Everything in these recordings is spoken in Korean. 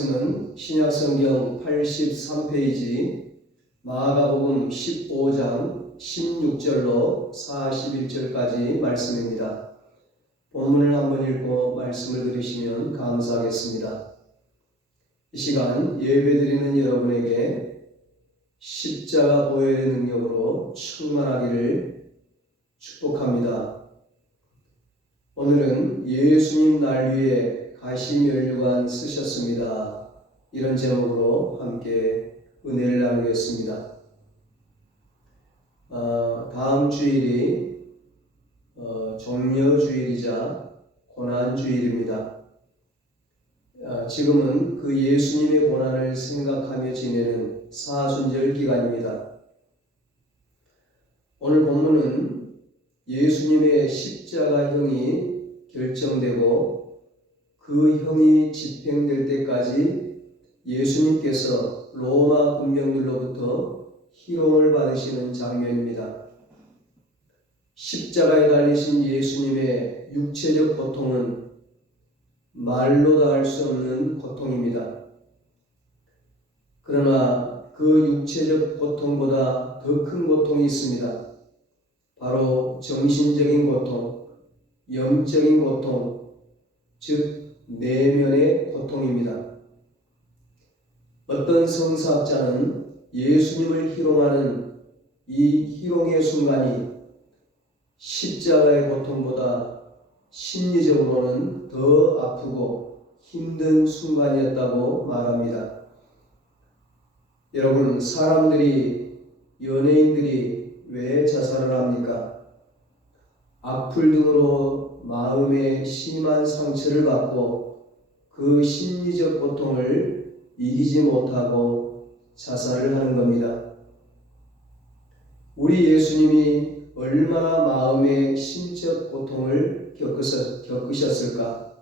말씀은 신약성경 83페이지 마가복음 15장 16절로 41절까지 말씀입니다. 본문을 한번 읽고 말씀을 들으시면 감사하겠습니다. 이 시간 예배드리는 여러분에게 십자가 보혈의 능력으로 충만하기를 축복합니다. 오늘은 예수님 날 위에 가시면류관 쓰셨습니다. 이런 제목으로 함께 은혜를 나누겠습니다. 다음 주일이 종려주일이자 고난주일입니다. 지금은 그 예수님의 고난을 생각하며 지내는 사순절 기간입니다. 오늘 본문은 예수님의 십자가형이 결정되고 그 형이 집행될 때까지 예수님께서 로마 군병들로부터 희롱을 받으시는 장면입니다. 십자가에 달리신 예수님의 육체적 고통은 말로 다 할 수 없는 고통입니다. 그러나 그 육체적 고통보다 더 큰 고통이 있습니다. 바로 정신적인 고통, 영적인 고통, 즉 내면의 고통입니다. 어떤 성사학자는 예수님을 희롱하는 이 희롱의 순간이 십자가의 고통보다 심리적으로는 더 아프고 힘든 순간이었다고 말합니다. 여러분, 연예인들이 왜 자살을 합니까? 악플 등으로 마음에 심한 상처를 받고 그 심리적 고통을 이기지 못하고 자살을 하는 겁니다. 우리 예수님이 얼마나 마음의 심적 고통을 겪으셨을까?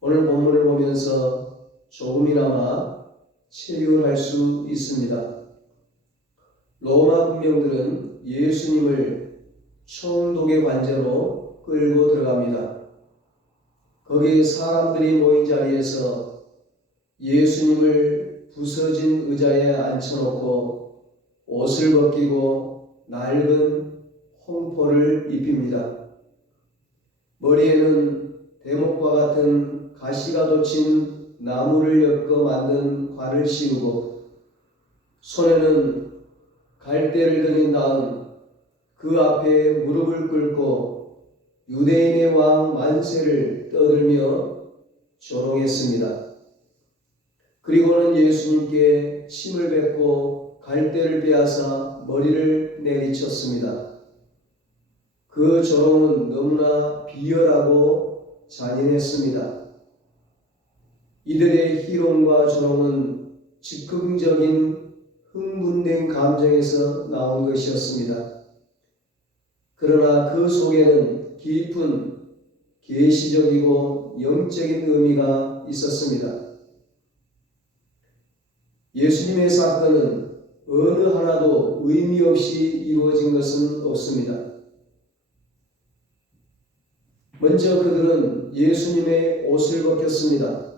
오늘 본문을 보면서 조금이나마 체휼할 수 있습니다. 로마 군병들은 예수님을 총독의 관저로 끌고 들어갑니다. 거기 사람들이 모인 자리에서 예수님을 부서진 의자에 앉혀놓고 옷을 벗기고 낡은 홍포를 입힙니다. 머리에는 대목과 같은 가시가 돋친 나무를 엮어 만든 관을 씌우고 손에는 갈대를 들인 다음 그 앞에 무릎을 꿇고 유대인의 왕 만세를 떠들며 조롱했습니다. 그리고는 예수님께 침을 뱉고 갈대를 빼앗아 머리를 내리쳤습니다. 그 조롱은 너무나 비열하고 잔인했습니다. 이들의 희롱과 조롱은 즉흥적인 흥분된 감정에서 나온 것이었습니다. 그러나 그 속에는 깊은 계시적이고 영적인 의미가 있었습니다. 예수님의 사건은 어느 하나도 의미 없이 이루어진 것은 없습니다. 먼저 그들은 예수님의 옷을 벗겼습니다.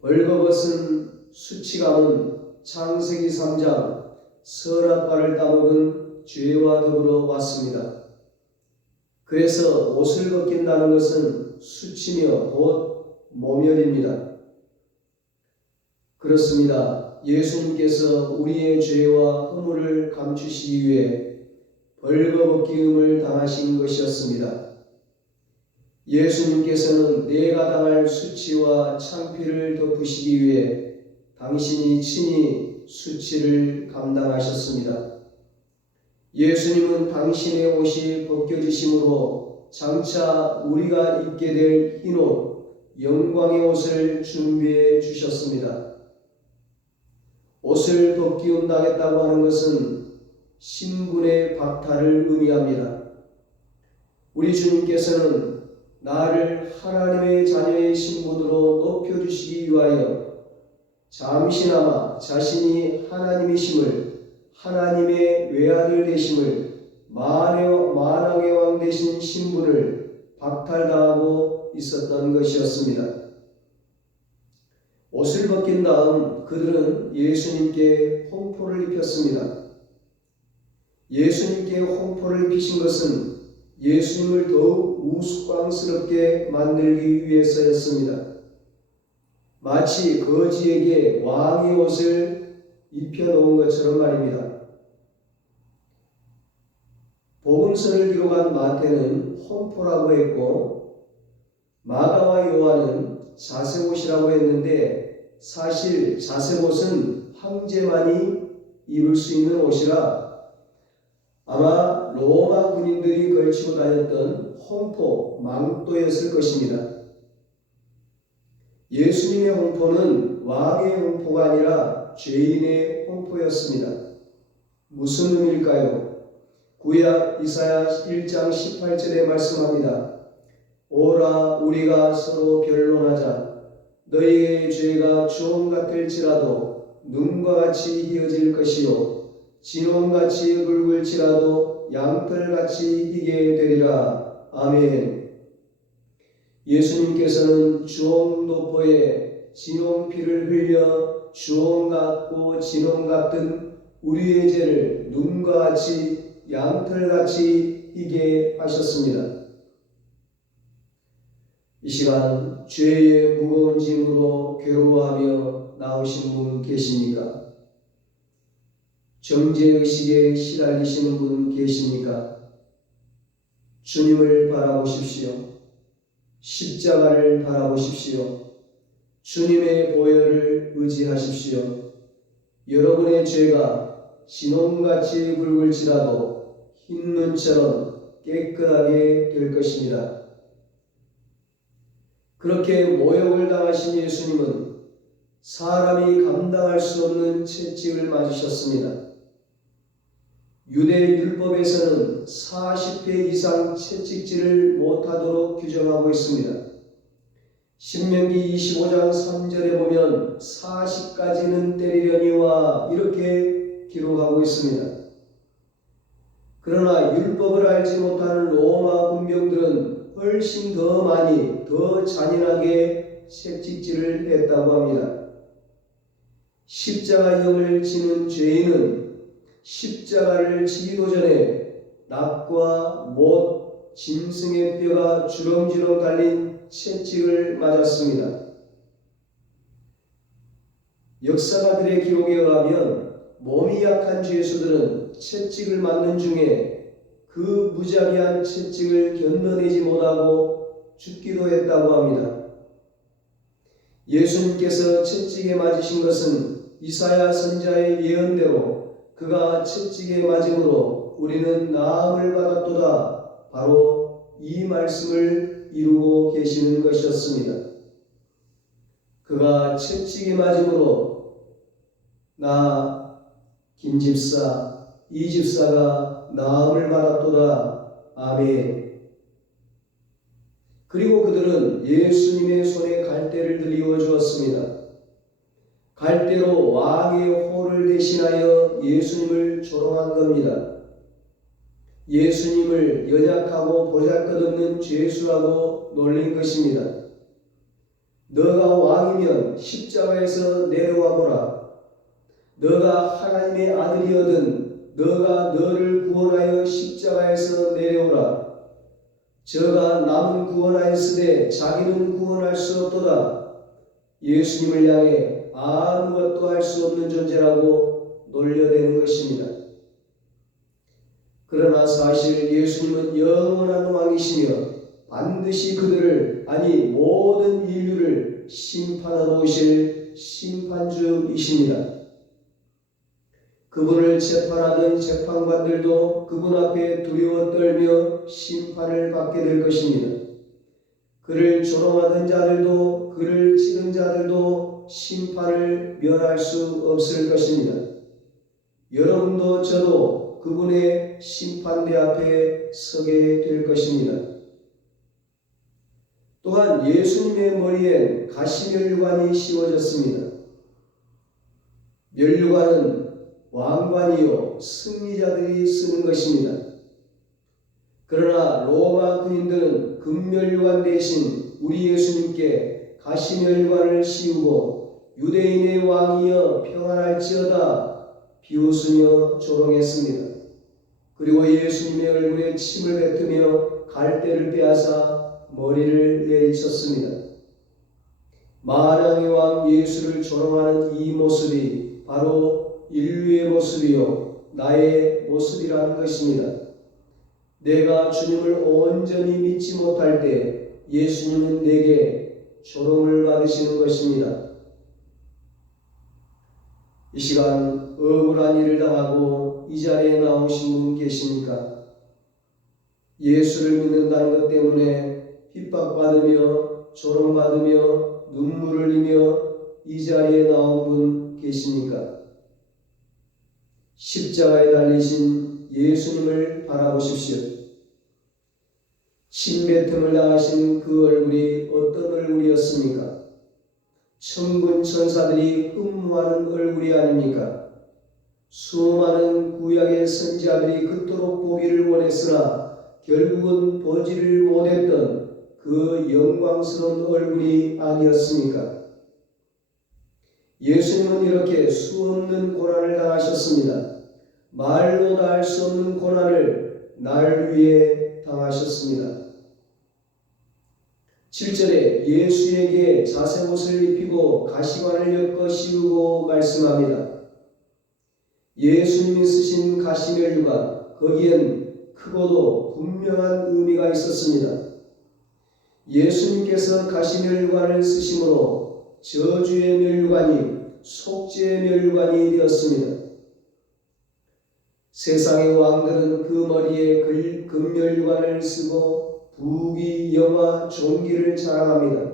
벌거벗은 수치감은 창세기 3장 선악과를 따먹은 죄와 더불어 왔습니다. 그래서 옷을 벗긴다는 것은 수치며 곧 모멸입니다. 그렇습니다. 예수님께서 우리의 죄와 허물을 감추시기 위해 벌거벗김을 당하신 것이었습니다. 예수님께서는 내가 당할 수치와 창피를 덮으시기 위해 당신이 친히 수치를 감당하셨습니다. 예수님은 당신의 옷이 벗겨지심으로 장차 우리가 입게 될 흰옷, 영광의 옷을 준비해 주셨습니다. 옷을 벗기움 당했다고 하는 것은 신분의 박탈을 의미합니다. 우리 주님께서는 나를 하나님의 자녀의 신분으로 높여주시기 위하여 잠시나마 자신이 하나님이심을, 하나님의 외아들 되심을, 만왕의 왕 되신 신분을 박탈당하고 있었던 것이었습니다. 옷을 벗긴 다음 그들은 예수님께 홍포를 입혔습니다. 예수님께 홍포를 입히신 것은 예수님을 더욱 우스꽝스럽게 만들기 위해서였습니다. 마치 거지에게 왕의 옷을 입혀놓은 것처럼 말입니다. 복음서를 기록한 마태는 홍포라고 했고 마가와 요한은 자색옷이라고 했는데 사실 자색옷은 황제만이 입을 수 있는 옷이라 아마 로마 군인들이 걸치고 다녔던 홍포, 망토였을 것입니다. 예수님의 홍포는 왕의 홍포가 아니라 죄인의 홍포였습니다. 무슨 의미일까요? 구약 이사야 1장 18절에 말씀합니다. 오라 우리가 서로 변론하자. 너희의 죄가 주홍 같을지라도 눈과 같이 희어질 것이요 진홍같이 붉을지라도 양털같이 희게 되리라. 아멘. 예수님께서는 주홍 노포에 진홍 피를 흘려 주홍 같고 진홍 같은 우리의 죄를 눈과 같이 양털같이 희게 하셨습니다. 이 시간 죄의 무거운 짐으로 괴로워하며 나오신 분 계십니까? 정죄의식에 시달리시는 분 계십니까? 주님을 바라보십시오. 십자가를 바라보십시오. 주님의 보혈을 의지하십시오. 여러분의 죄가 진홍같이 붉을지라도 흰 눈처럼 깨끗하게 될 것입니다. 그렇게 모욕을 당하신 예수님은 사람이 감당할 수 없는 채찍을 맞으셨습니다. 유대 율법에서는 40회 이상 채찍질을 못하도록 규정하고 있습니다. 신명기 25장 3절에 보면 40까지는 때리려니와 이렇게 기록하고 있습니다. 그러나 율법을 알지 못하는 로마 군병들은 훨씬 더 많이 더 잔인하게 채찍질을 했다고 합니다. 십자가형을 지는 죄인은 십자가를 지기도 전에 낙과 못, 짐승의 뼈가 주렁주렁 달린 채찍을 맞았습니다. 역사가들의 기록에 의하면 몸이 약한 죄수들은 채찍을 맞는 중에 그 무자비한 채찍을 견뎌내지 못하고 죽기도 했다고 합니다. 예수님께서 채찍에 맞으신 것은 이사야 선지자의 예언대로 그가 채찍에 맞음으로 우리는 나음을 받았도다. 바로 이 말씀을 이루고 계시는 것이었습니다. 그가 채찍에 맞음으로 나 김집사 이 집사가 나음을 받았도다. 아멘. 그리고 그들은 예수님의 손에 갈대를 들이워 주었습니다. 갈대로 왕의 호를 대신하여 예수님을 조롱한 겁니다. 예수님을 연약하고 보잘것없는 죄수라고 놀린 것입니다. 너가 왕이면 십자가에서 내려와 보라. 너가 하나님의 아들이거든 너가 너를 구원하여 십자가에서 내려오라. 저가 남은 구원하였으되 자기는 구원할 수 없도다. 예수님을 향해 아무것도 할 수 없는 존재라고 놀려대는 것입니다. 그러나 사실 예수님은 영원한 왕이시며 반드시 그들을 아니 모든 인류를 심판하러 오실 심판주이십니다. 그분을 재판하는 재판관들도 그분 앞에 두려워 떨며 심판을 받게 될 것입니다. 그를 조롱하던 자들도 그를 치는 자들도 심판을 면할 수 없을 것입니다. 여러분도 저도 그분의 심판대 앞에 서게 될 것입니다. 또한 예수님의 머리엔 가시면류관이 씌워졌습니다. 면류관은 왕관이요 승리자들이 쓰는 것입니다. 그러나 로마 군인들은 금면류관 대신 우리 예수님께 가시면류관을 씌우고 유대인의 왕이여 평안할지어다 비웃으며 조롱했습니다. 그리고 예수님의 얼굴에 침을 뱉으며 갈대를 빼앗아 머리를 내리쳤습니다. 만왕의 왕 예수를 조롱하는 이 모습이 바로 인류의 모습이요 나의 모습이라는 것입니다. 내가 주님을 온전히 믿지 못할 때 예수님은 내게 조롱을 받으시는 것입니다. 이 시간 억울한 일을 당하고 이 자리에 나오신 분 계십니까? 예수를 믿는다는 것 때문에 핍박받으며 조롱받으며 눈물을 흘리며 이 자리에 나온 분 계십니까? 십자가에 달리신 예수님을 바라보십시오. 침뱉음을 당하신 그 얼굴이 어떤 얼굴이었습니까? 천군 천사들이 흠모하는 얼굴이 아닙니까? 수많은 구약의 선지자들이 그토록 보기를 원했으나 결국은 보지를 못했던 그 영광스러운 얼굴이 아니었습니까? 예수님은 이렇게 수없는 고난을 당하셨습니다. 말로 다 할 수 없는 고난을 날 위해 당하셨습니다. 7절에 예수에게 자색옷을 입히고 가시관을 엮어 씌우고 말씀합니다. 예수님이 쓰신 가시면류관, 거기엔 크고도 분명한 의미가 있었습니다. 예수님께서 가시면류관을 쓰심으로 저주의 면류관이 속죄의 면류관이 되었습니다. 세상의 왕들은 그 머리에 금면류관을 쓰고 부귀, 영화, 존귀를 자랑합니다.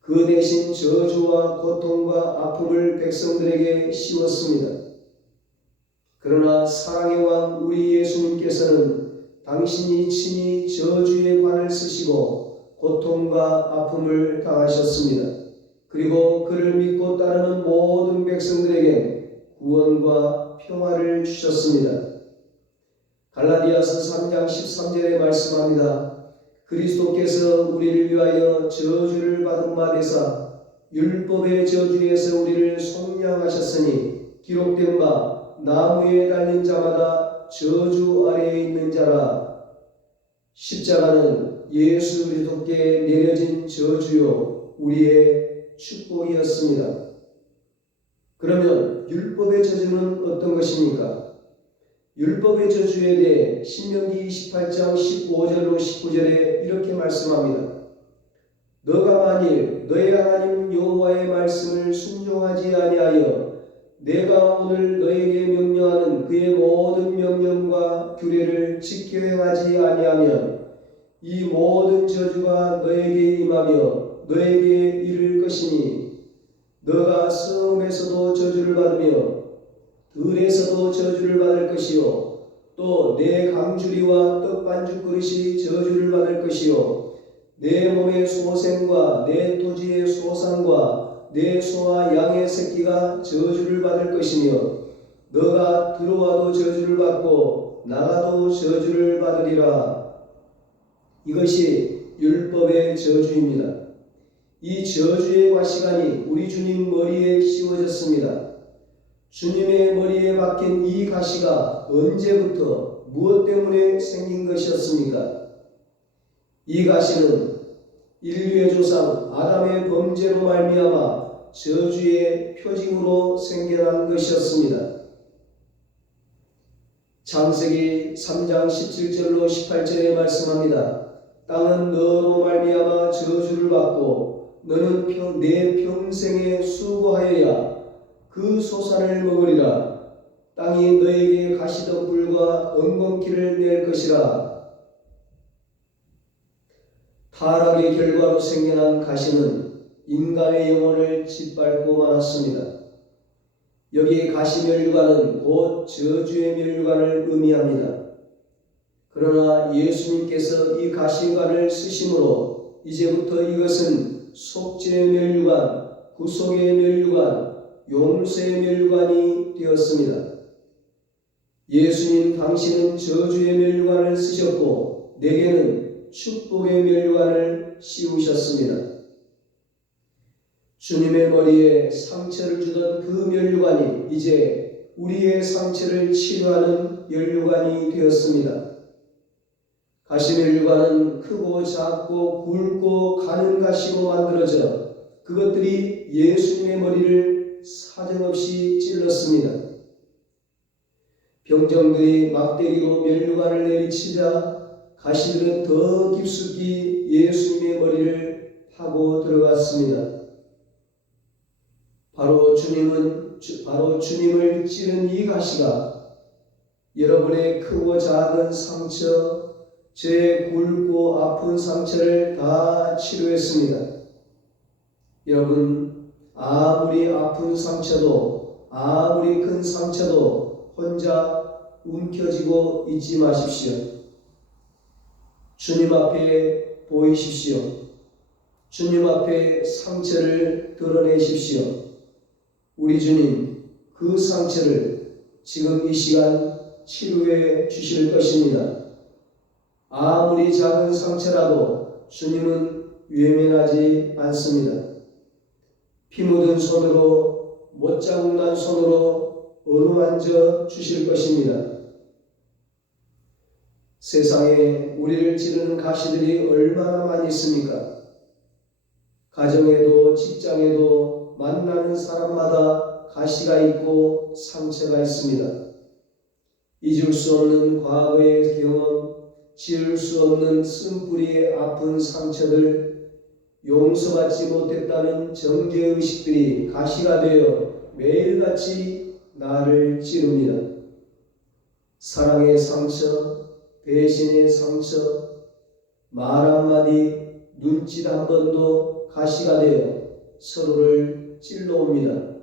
그 대신 저주와 고통과 아픔을 백성들에게 씌웠습니다. 그러나 사랑의 왕 우리 예수님께서는 당신이 친히 저주의 관을 쓰시고 고통과 아픔을 당하셨습니다. 그리고 그를 믿고 따르는 모든 백성들에게 구원과 평화를 주셨습니다. 갈라디아서 3장 13절에 말씀합니다. 그리스도께서 우리를 위하여 저주를 받은 바 되사 율법의 저주에서 우리를 속량하셨으니 기록된 바 나무에 달린 자마다 저주 아래에 있는 자라. 십자가는 예수 그리스도께 내려진 저주요 우리의 축복이었습니다. 그러면 율법의 저주는 어떤 것입니까? 율법의 저주에 대해 신명기 28장 15절로 19절에 이렇게 말씀합니다. 너가 만일 너의 하나님 여호와의 말씀을 순종하지 아니하여 내가 오늘 너에게 명령하는 그의 모든 명령과 규례를 지켜 행하지 아니하면 이 모든 저주가 너에게 임하며 너에게 이를 것이니 너가 성에서도 저주를 받으며 들에서도 저주를 받을 것이요 또 내 강주리와 떡반죽 그릇이 저주를 받을 것이요 내 몸의 소생과 내 토지의 소산과 내 소와 양의 새끼가 저주를 받을 것이며 너가 들어와도 저주를 받고 나가도 저주를 받으리라. 이것이 율법의 저주입니다. 이 저주의 과시관이 우리 주님 머리에 씌워졌습니다. 주님의 머리에 박힌 이 가시가 언제부터 무엇 때문에 생긴 것이었습니까? 이 가시는 인류의 조상 아담의 범죄로 말미암아 저주의 표징으로 생겨난 것이었습니다. 창세기 3장 17절로 18절에 말씀합니다. 땅은 너로 말미암아 저주를 받고 너는 내 평생에 수고하여야 그 소산을 먹으리라. 땅이 너에게 가시덤불과 엉겅퀴를 낼 것이라. 타락의 결과로 생겨난 가시는 인간의 영혼을 짓밟고 말았습니다. 여기에 가시면류관은 곧 저주의 면류관을 의미합니다. 그러나 예수님께서 이 가시관을 쓰심으로 이제부터 이것은 속죄의 면류관, 구속의 면류관, 용서의 면류관이 되었습니다. 예수님 당신은 저주의 면류관을 쓰셨고 내게는 축복의 면류관을 씌우셨습니다. 주님의 머리에 상처를 주던 그 면류관이 이제 우리의 상처를 치료하는 면류관이 되었습니다. 가시면류관은 크고 작고 굵고 가는 가시로 만들어져 그것들이 예수님의 머리를 사정없이 찔렀습니다. 병정들이 막대기로 면류관을 내리치자 가시들은 더 깊숙이 예수님의 머리를 파고 들어갔습니다. 바로 주님을 찌른 이 가시가 여러분의 크고 작은 상처, 제 굵고 아픈 상처를 다 치료했습니다. 여러분, 아무리 아픈 상처도 아무리 큰 상처도 혼자 움켜쥐고 있지 마십시오. 주님 앞에 보이십시오. 주님 앞에 상처를 드러내십시오. 우리 주님, 그 상처를 지금 이 시간 치료해 주실 것입니다. 아무리 작은 상처라도 주님은 외면하지 않습니다. 피 묻은 손으로, 못자국 난 손으로 어루만져 주실 것입니다. 세상에 우리를 찌르는 가시들이 얼마나 많이 있습니까? 가정에도 직장에도 만나는 사람마다 가시가 있고 상처가 있습니다. 잊을 수 없는 과거의 경험, 지울 수 없는 쓴뿌리의 아픈 상처들, 용서받지 못했다는 정죄의식들이 가시가 되어 매일같이 나를 찌릅니다. 사랑의 상처, 배신의 상처, 말 한마디, 눈짓 한 번도 가시가 되어 서로를 찔러옵니다.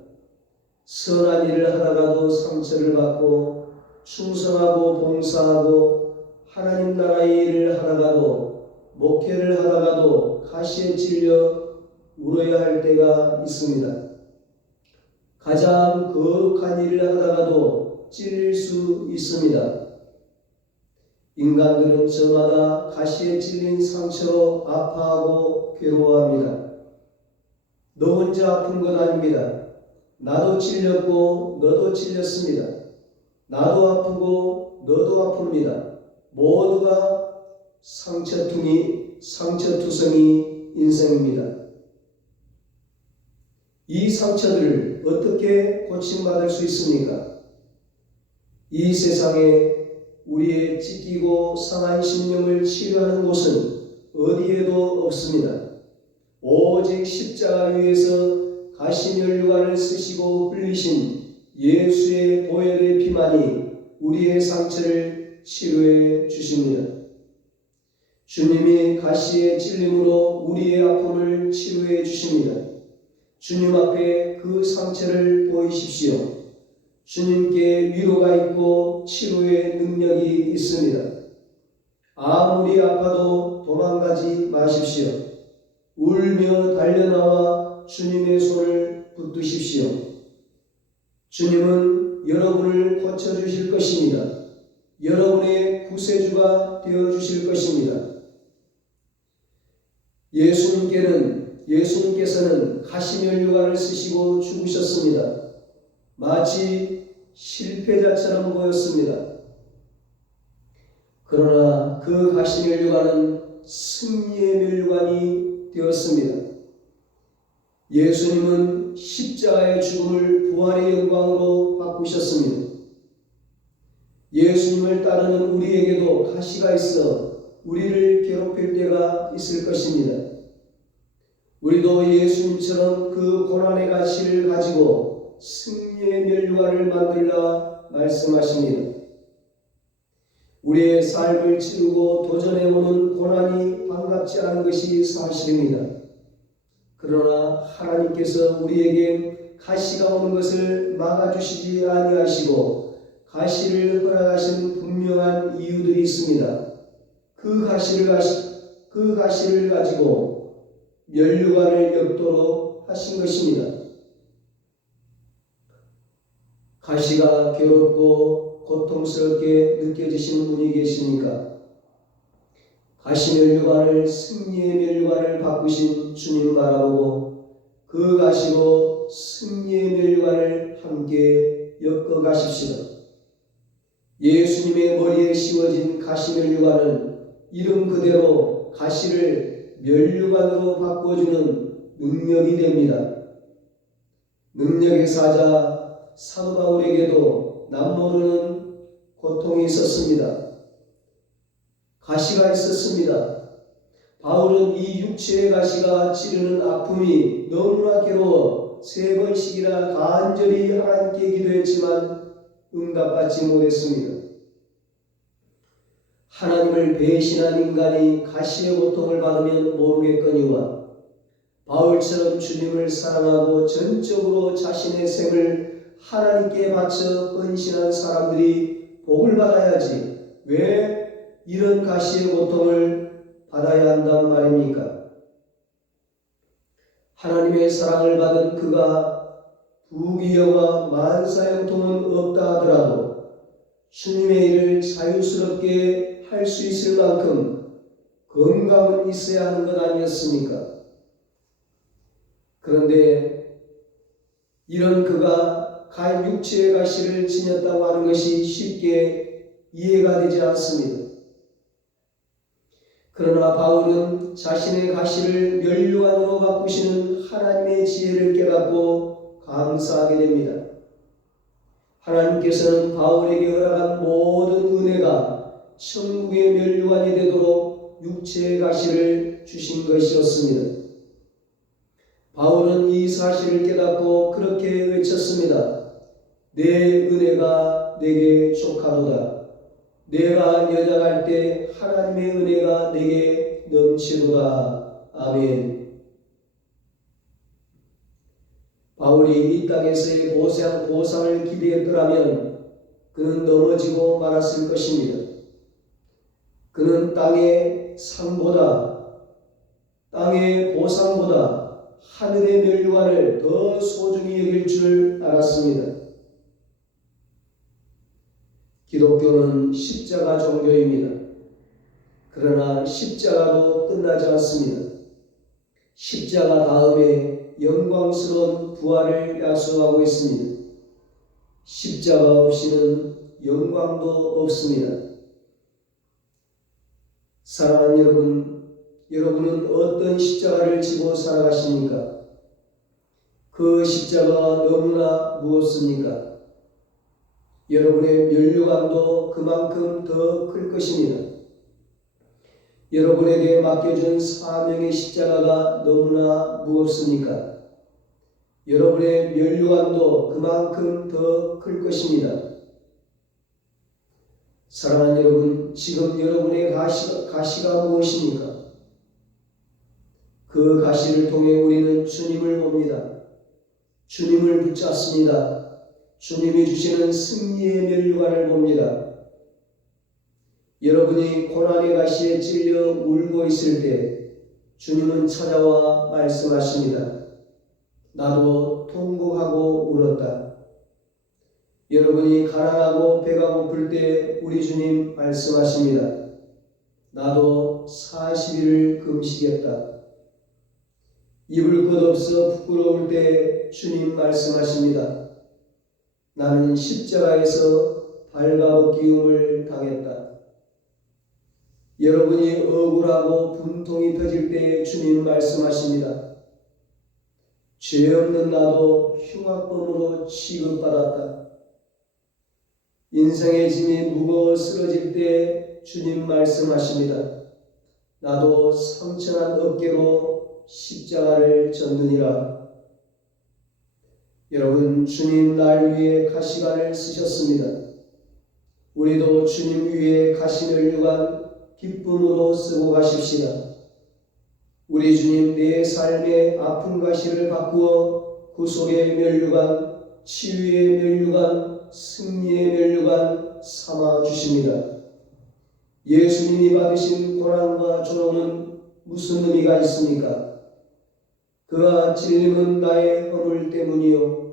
선한 일을 하다가도 상처를 받고 충성하고 봉사하고 하나님 나라의 일을 하다가도 목회를 하다가도 가시에 찔려 울어야 할 때가 있습니다. 가장 거룩한 일을 하다가도 찔릴 수 있습니다. 인간들은 저마다 가시에 찔린 상처로 아파하고 괴로워합니다. 너 혼자 아픈 건 아닙니다. 나도 찔렸고 너도 찔렸습니다. 나도 아프고 너도 아픕니다. 모두가 상처투성이 인생입니다. 이 상처들을 어떻게 고침받을 수 있습니까? 이 세상에 우리의 찢기고 상한 심령을 치료하는 곳은 어디에도 없습니다. 오직 십자가 위에서 가시면류관을 쓰시고 흘리신 예수의 보혈의 피만이 우리의 상처를 치료해 주십니다. 주님이 가시의 찔림으로 우리의 아픔을 치료해 주십니다. 주님 앞에 그 상처를 보이십시오. 주님께 위로가 있고 치료의 능력이 있습니다. 아무리 아파도 도망가지 마십시오. 울며 달려나와 주님의 손을 붙드십시오. 주님은 여러분을 고쳐주실 것입니다. 여러분의 구세주가 되어주실 것입니다. 예수님께서는 가시면류관을 쓰시고 죽으셨습니다. 마치 실패자처럼 보였습니다. 그러나 그 가시면류관은 승리의 면류관이 되었습니다. 예수님은 십자가의 죽음을 부활의 영광으로 바꾸셨습니다. 예수님을 따르는 우리에게도 가시가 있어 우리를 괴롭힐 때가 있을 것입니다. 우리도 예수님처럼 그 고난의 가시를 가지고 승리의 면류관을 만들라 말씀하십니다. 우리의 삶을 치르고 도전해오는 고난이 반갑지 않은 것이 사실입니다. 그러나 하나님께서 우리에게 가시가 오는 것을 막아주시지 아니하시고 가시를 허락하신 분명한 이유들이 있습니다. 그 가시를 가지고 면류관을 엮도록 하신 것입니다. 가시가 괴롭고 고통스럽게 느껴지시는 분이 계십니까? 가시 면류관을 승리의 면류관을 바꾸신 주님 바라보고 그 가시로 승리의 면류관을 함께 엮어 가십시다. 예수님의 머리에 씌워진 가시 면류관은 이름 그대로 가시를 면류관으로 바꿔주는 능력이 됩니다. 능력의 사자 사도 바울에게도 남모르는 고통이 있었습니다. 가시가 있었습니다. 바울은 이 육체의 가시가 찌르는 아픔이 너무나 괴로워 3번씩이나 간절히 하나님께 기도했지만 응답받지 못했습니다. 하나님을 배신한 인간이 가시의 고통을 받으면 모르겠거니와 바울처럼 주님을 사랑하고 전적으로 자신의 생을 하나님께 바쳐 헌신한 사람들이 복을 받아야지 왜 이런 가시의 고통을 받아야 한단 말입니까? 하나님의 사랑을 받은 그가 부귀영화 만사형통은 없다 하더라도 주님의 일을 자유스럽게 할 수 있을 만큼 건강은 있어야 하는 것 아니었습니까? 그런데 이런 그가 육체의 가시를 지녔다고 하는 것이 쉽게 이해가 되지 않습니다. 그러나 바울은 자신의 가시를 면류관으로 바꾸시는 하나님의 지혜를 깨닫고 감사하게 됩니다. 하나님께서는 바울에게 허락한 모든 은혜가 천국의 면류관이 되도록 육체의 가시를 주신 것이었습니다. 바울은 이 사실을 깨닫고 그렇게 외쳤습니다. 내 은혜가 내게 족하도다. 내가 연약할 때 하나님의 은혜가 내게 넘치도다. 아멘. 바울이 이 땅에서의 보상을 기대했더라면 그는 넘어지고 말았을 것입니다. 그는 땅의 보상보다 하늘의 면류관을 더 소중히 여길 줄 알았습니다. 기독교는 십자가 종교입니다. 그러나 십자가로 끝나지 않습니다. 십자가 다음에 영광스러운 부활을 약속하고 있습니다. 십자가 없이는 영광도 없습니다. 사랑하는 여러분, 여러분은 어떤 십자가를 지고 살아가십니까? 그 십자가가 너무나 무겁습니까? 여러분의 면류관도 그만큼 더 클 것입니다. 여러분에게 맡겨준 사명의 십자가가 너무나 무겁습니까? 여러분의 면류관도 그만큼 더 클 것입니다. 사랑하는 여러분, 지금 여러분의 가시가 무엇입니까? 그 가시를 통해 우리는 주님을 봅니다. 주님을 붙잡습니다. 주님이 주시는 승리의 면류관을 봅니다. 여러분이 고난의 가시에 찔려 울고 있을 때 주님은 찾아와 말씀하십니다. 나도 통곡하고 울었다. 여러분이 가난하고 배가 고플 때 우리 주님 말씀하십니다. 나도 40일을 금식했다. 입을 것 없어 부끄러울 때 주님 말씀하십니다. 나는 십자가에서 발가벗기움을 당했다. 여러분이 억울하고 분통이 터질 때 주님 말씀하십니다. 죄 없는 나도 흉악범으로 취급받았다. 인생의 짐이 무거워 쓰러질 때 주님 말씀하십니다. 나도 상처난 어깨로 십자가를 졌느니라. 여러분, 주님 날 위해 가시관을 쓰셨습니다. 우리도 주님 위에 가시면류관 기쁨으로 쓰고 가십시다. 우리 주님 내 삶의 아픈 가시를 바꾸어 구속의 면류관, 치유의 면류관, 승리의 면류관 삼아 주십니다. 예수님이 받으신 고난과 조롱은 무슨 의미가 있습니까? 그가 찔림은 나의 허물 때문이요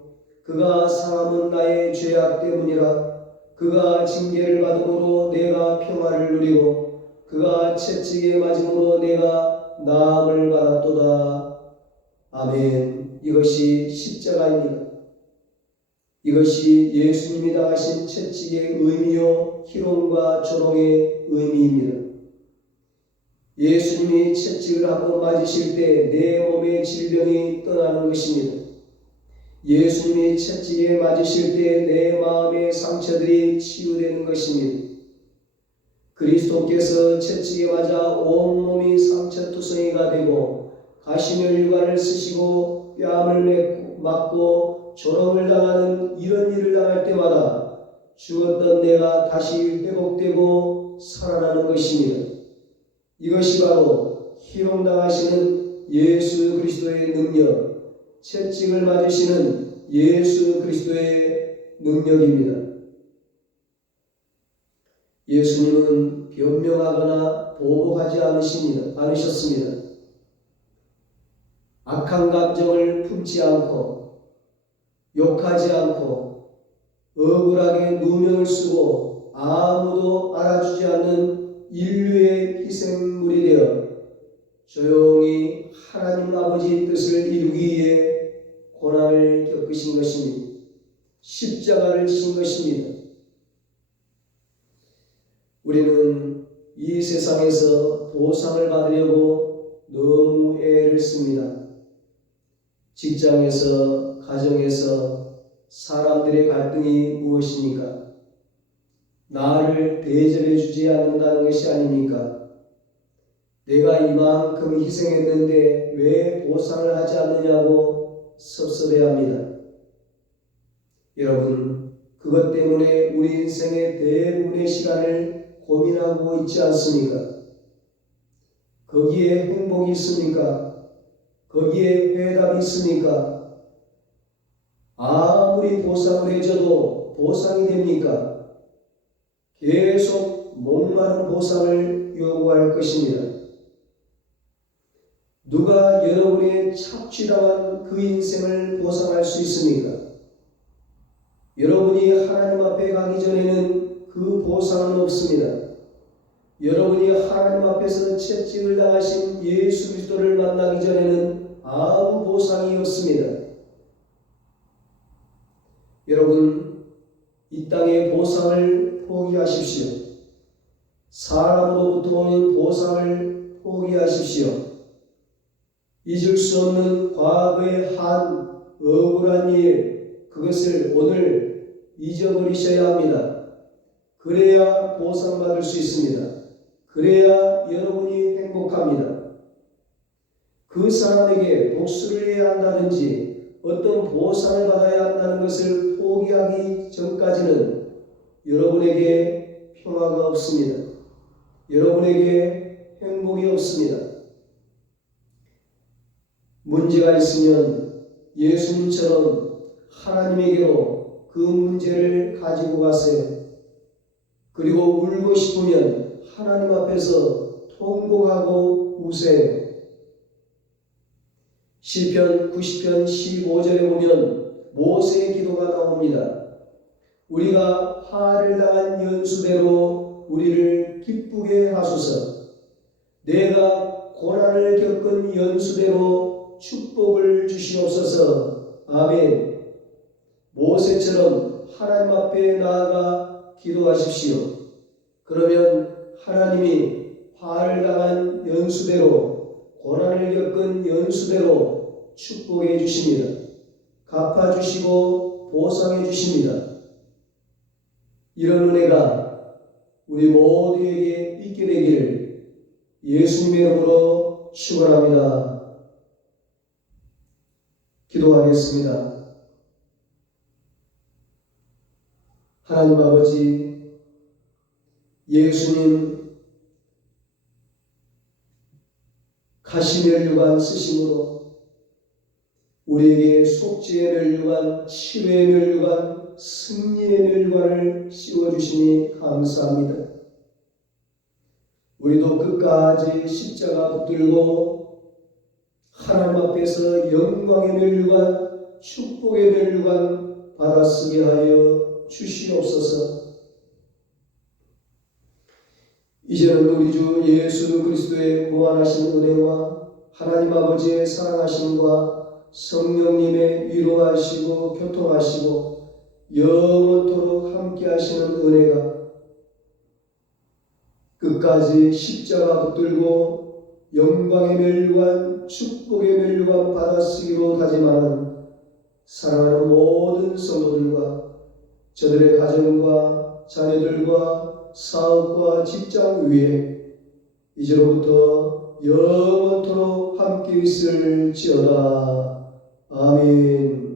그가 상함은 나의 죄악 때문이라. 그가 징계를 받음으로 내가 평화를 누리고 그가 채찍에 맞음으로 내가 나음을 받았도다. 아멘. 이것이 십자가입니다. 이것이 예수님이 당하신 채찍의 의미요 희롱과 조롱의 의미입니다. 예수님이 채찍을 한번 맞으실 때 내 몸의 질병이 떠나는 것입니다. 예수님이 채찍에 맞으실 때 내 마음의 상처들이 치유되는 것입니다. 그리스도께서 채찍에 맞아 온몸이 상처투성이가 되고 가시면류관을 쓰시고 뺨을 맞고 조롱을 당하는 이런 일을 당할 때마다 죽었던 내가 다시 회복되고 살아나는 것입니다. 이것이 바로 희롱당하시는 예수 그리스도의 능력, 채찍을 맞으시는 예수 그리스도의 능력입니다. 예수님은 변명하거나 보복하지 않으셨습니다. 악한 감정을 품지 않고 욕하지 않고 억울하게 누명을 쓰고 아무도 알아주지 않는 인류의 희생물이 되어 조용히 하나님 아버지의 뜻을 이루기 위해 고난을 겪으신 것입니다. 십자가를 지신 것입니다. 우리는 이 세상에서 보상을 받으려고 너무 애를 씁니다. 직장에서, 가정에서 사람들의 갈등이 무엇입니까? 나를 대접해 주지 않는다는 것이 아닙니까? 내가 이만큼 희생했는데 왜 보상을 하지 않느냐고 섭섭해합니다. 여러분, 그것 때문에 우리 인생의 대부분의 시간을 고민하고 있지 않습니까? 거기에 행복이 있습니까? 거기에 해답이 있습니까? 아무리 보상을 해줘도 보상이 됩니까? 계속 목마른 보상을 요구할 것입니다. 누가 여러분의 착취당한 그 인생을 보상할 수 있습니까? 여러분이 하나님 앞에 가기 전에는 그 보상은 없습니다. 여러분이 하나님 앞에서 채찍을 당하신 예수 그리스도를 만나기 전에는 아무 보상이 없습니다. 여러분, 이 땅의 보상을 포기하십시오. 사람으로부터 오는 보상을 포기하십시오. 잊을 수 없는 과거의 한 억울한 일, 그것을 오늘 잊어버리셔야 합니다. 그래야 보상받을 수 있습니다. 그래야 여러분이 행복합니다. 그 사람에게 복수를 해야 한다든지 어떤 보상을 받아야 한다는 것을 포기하기 전까지는 여러분에게 평화가 없습니다. 여러분에게 행복이 없습니다. 문제가 있으면 예수님처럼 하나님에게로 그 문제를 가지고 가세요. 그리고 울고 싶으면 하나님 앞에서 통곡하고 우세요. 시편 90편 15절에 보면 모세의 기도가 나옵니다. 우리가 화를 당한 연수대로 우리를 기쁘게 하소서. 내가 고난을 겪은 연수대로 축복을 주시옵소서. 아멘. 모세처럼 하나님 앞에 나아가 기도하십시오. 그러면 하나님이 화를 당한 연수대로, 고난을 겪은 연수대로 축복해 주십니다. 갚아주시고 보상해 주십니다. 이런 은혜가 우리 모두에게 있게 되기를 예수님의 이름으로 축원합니다. 기도하겠습니다. 하나님 아버지, 예수님 가시면류관 쓰심으로 우리에게 속죄의 면류관, 치유의 면류관, 승리의 면류관을 씌워주시니 감사합니다. 우리도 끝까지 십자가 붙들고 하나님 앞에서 영광의 면류관, 축복의 면류관 받아쓰게 하여 주시옵소서. 이제는 우리 주 예수 그리스도의 무한하신 은혜와 하나님 아버지의 사랑하심과 성령님의 위로하시고 교통하시고 영원토록 함께 하시는 은혜가 끝까지 십자가 붙들고 영광의 면류관 축복의 면류관 받아쓰기로 다짐하는 사랑하는 모든 성도들과 저들의 가정과 자녀들과 사업과 직장 위에 이제로부터 영원토록 함께 있을지어다. 아멘.